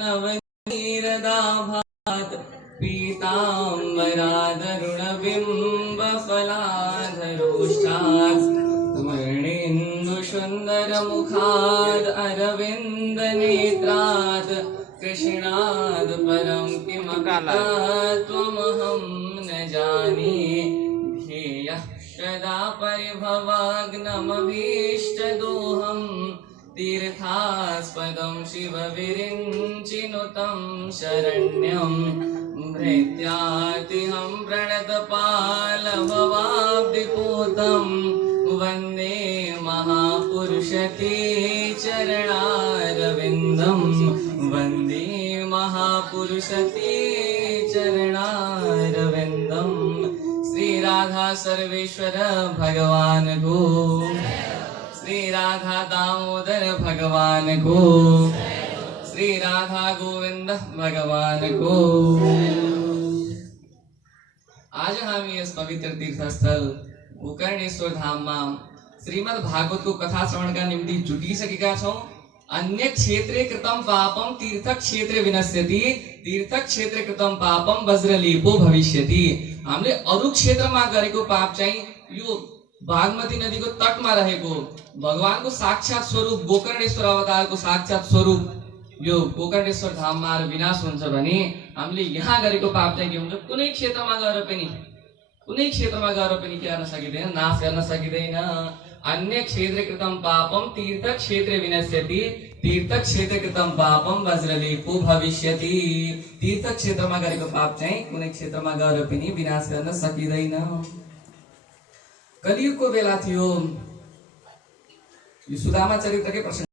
नवनीरदाभात पीताम्बरादरुणबिम्बफलाधरोष्ठात् स्वर्णेन्दुसुन्दरमुखाद् अरविन्दनेत्रात् कृष्णाद् परं किमकात्वमहं न जाने ध्येयः सदा परिभवाग्नमभीष्टदोहम् तीर्थास्पदं शिवविरिञ्चिनुतं शरण्यं भृत्यातिहं प्रणतपालभवाब्धिपूतं वन्दे महापुरुषते चरणारविन्दं वन्दे महापुरुषते चरणारविन्दं। श्री राधा सर्वेश्वर भगवान को, श्री राधा दामोदर भगवान को, श्री राधा गोविंद भगवान को। आज हम इस पवित्र तीर्थस्थल गोकर्णेश्वर धाम में श्रीमद् भागवत को कथा श्रवण का निमित्त जुटी सकेका छौं। अन्य क्षेत्रे कृतम पापम तीर्थ क्षेत्रे विनश्यति, तीर्थ क्षेत्रे कृतम पापम वज्रलेपो भविष्यति। हामीले अरु क्षेत्रमा गरेको पाप चाहिँ यो बागमती नदी को तट में रहेको भगवान को साक्षात स्वरूप गोकर्णेश्वर अवतार को साक्षात स्वरूप यो गोकर्णेश्वर धाम में विनाश हुन्छ भने हामीले यहाँ गरेको पाप चाहिँ के हुन्छ, कुनै क्षेत्रमा गएर पनि के गर्न सकिदैन, नाश गर्न सकिदैन। अन्य क्षेत्र कृतम पापम तीर्थ क्षेत्र विनश्यति, तीर्थ क्षेत्र कृतम पापम वज्रलेपो भविष्यति। तीर्थ क्षेत्रमा गरेको पाप चाहिँ कुनै क्षेत्रमा गएर पनि विनाश गर्न सकिदैन। कलियुग को बेला थियो। यो सुदामा चरित्र के प्रसंग